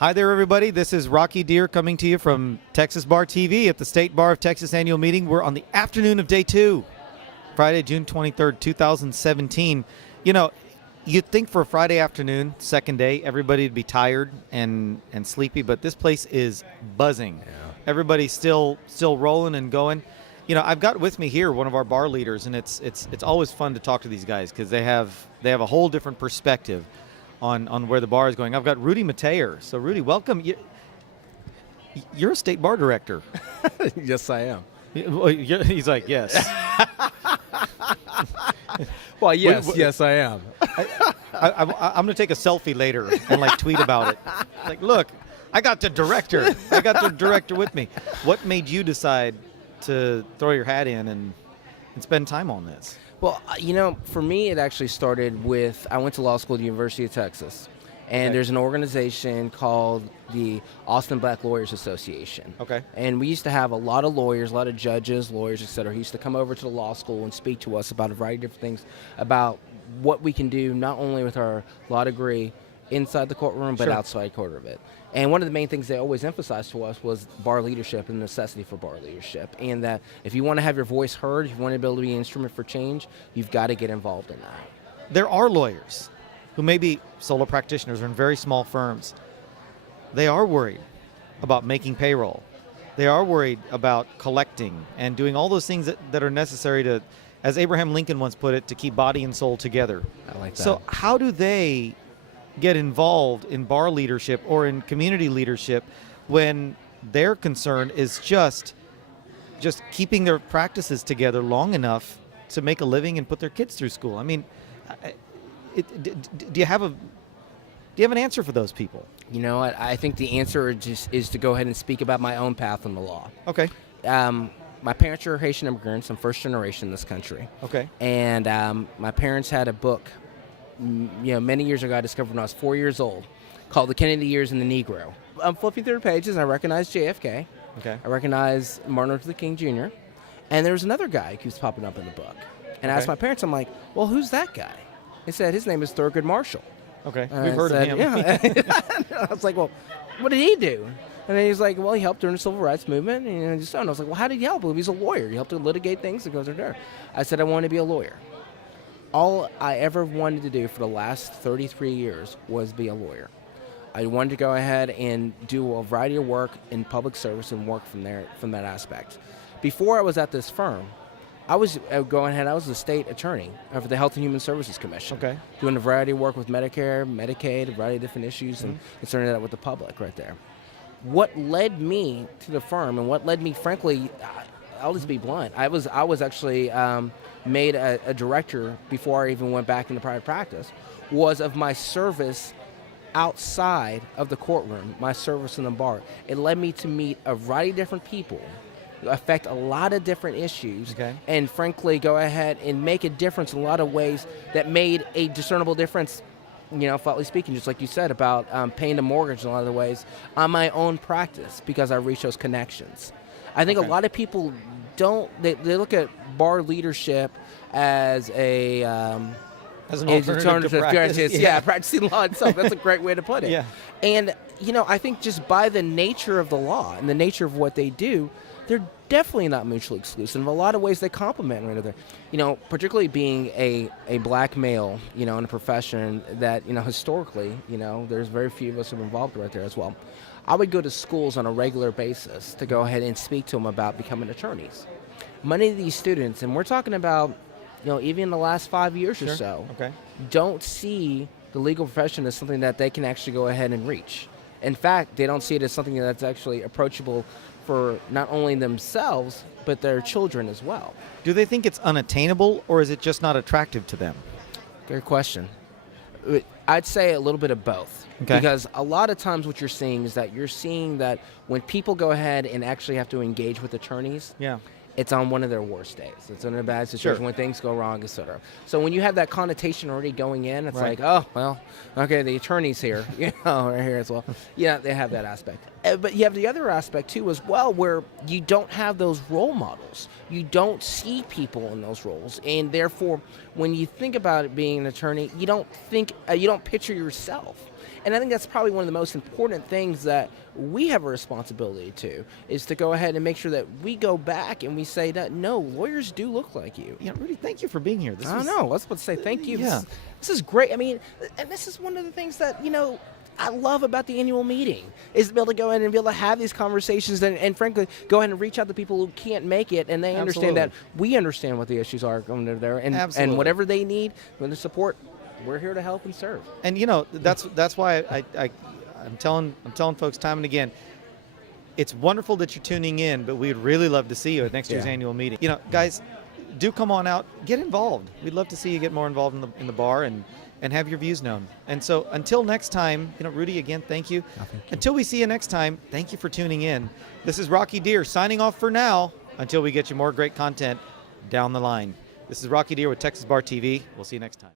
Hi there, everybody. This is Rocky Dhir coming to you from Texas Bar TV at the State Bar of Texas annual meeting. We're on the afternoon of day 2, Friday, June 23rd, 2017. You know, you'd think for a Friday afternoon, second day, everybody would be tired and sleepy, but this place is buzzing. Yeah. Everybody's still rolling and going. You know, I've got with me here one of our bar leaders, and it's always fun to talk to these guys because they have a whole different perspective on where the bar is going. I've got Rudy Metayer. So, Rudy, welcome. You're a state bar director. Yes, I am. He's like, yes. Well, yes, I am. I'm going to take a selfie later and tweet about it. Like, look, I got the director. I got the director with me. What made you decide to throw your hat in and spend time on this? Well, you know, for me, it actually started with, I went to law school at the University of Texas, and there's an organization called the Austin Black Lawyers Association. Okay. And we used to have a lot of lawyers, a lot of judges, lawyers, et cetera, who used to come over to the law school and speak to us about a variety of different things, about what we can do not only with our law degree inside the courtroom, but outside court of it. And one of the main things they always emphasized to us was bar leadership and the necessity for bar leadership. And that if you want to have your voice heard, if you want to be able to be an instrument for change, you've got to get involved in that. There are lawyers who may be solo practitioners or in very small firms. They are worried about making payroll. They are worried about collecting and doing all those things that are necessary to, as Abraham Lincoln once put it, to keep body and soul together. I like that. So how do they get involved in bar leadership or in community leadership when their concern is just keeping their practices together long enough to make a living and put their kids through school? I mean, do you have an answer for those people? You know what? I think the answer is to go ahead and speak about my own path in the law. Okay. My parents are Haitian immigrants. I'm first generation in this country. Okay. And my parents had a book, many years ago I discovered when I was 4 years old, called The Kennedy Years and the Negro. I'm flipping through the pages and I recognize JFK. Okay. I recognize Martin Luther King Jr. And there was another guy who keeps popping up in the book. And I asked my parents, I'm like, well, who's that guy? They said, his name is Thurgood Marshall. Okay. And We've heard of him. Yeah. I was like, well, what did he do? And then he's like, well, he helped during the civil rights movement. And I was like, well, how did he help? Well, he's a lawyer. He helped to litigate things that goes there. I said, I want to be a lawyer. All I ever wanted to do for the last 33 years was be a lawyer. I wanted to go ahead and do a variety of work in public service and work from that aspect. Before I was at this firm, I was the state attorney for the Health and Human Services Commission. Okay. Doing a variety of work with Medicare, Medicaid, a variety of different issues, and concerning that with the public right there. What led me to the firm, and what led me, frankly, I'll just be blunt. I was actually made a director before I even went back into private practice, was of my service outside of the courtroom, my service in the bar. It led me to meet a variety of different people, affect a lot of different issues, and frankly go ahead and make a difference in a lot of ways that made a discernible difference, flatly speaking, just like you said about paying the mortgage in a lot of the ways on my own practice because I reached those connections. I think a lot of people they look at bar leadership as an alternative to practice. Practicing law itself. That's a great way to put it. Yeah. And, I think just by the nature of the law and the nature of what they do, they're definitely not mutually exclusive. In a lot of ways, they complement one another. Particularly being a black male, in a profession that, historically, there's very few of us who are involved right there as well. I would go to schools on a regular basis to go ahead and speak to them about becoming attorneys. Many of these students, and we're talking about, even in the last 5 years or so, don't see the legal profession as something that they can actually go ahead and reach. In fact, they don't see it as something that's actually approachable for not only themselves, but their children as well. Do they think it's unattainable, or is it just not attractive to them? Great question. I'd say a little bit of both. Okay. Because a lot of times what you're seeing is that when people go ahead and actually have to engage with attorneys, it's on one of their worst days. It's in a bad situation when things go wrong, etc. So when you have that connotation already going in, it's like, oh, well, okay, the attorney's here, right here as well. Yeah, they have that aspect. But you have the other aspect, too, as well, where you don't have those role models. You don't see people in those roles. And therefore, when you think about it being an attorney, you don't picture yourself. And I think that's probably one of the most important things that we have a responsibility to, is to go ahead and make sure that we go back and we say that, no, lawyers do look like you. Yeah, Rudy, thank you for being here. I don't know. Let's say thank you. Yeah. This is great. I mean, and this is one of the things that, I love about the annual meeting, is to be able to go in and be able to have these conversations and frankly, go ahead and reach out to people who can't make it, and they understand that we understand what the issues are going over there, and whatever they need, when the support, we're here to help and serve. And that's why I'm telling folks time and again, it's wonderful that you're tuning in, but we'd really love to see you at next year's annual meeting. Guys, do come on out, get involved. We'd love to see you get more involved in the bar and have your views known. And so until next time, Rudy, again, thank you. Thank you. Until we see you next time, thank you for tuning in. This is Rocky Dhir signing off for now until we get you more great content down the line. This is Rocky Dhir with Texas Bar TV. We'll see you next time.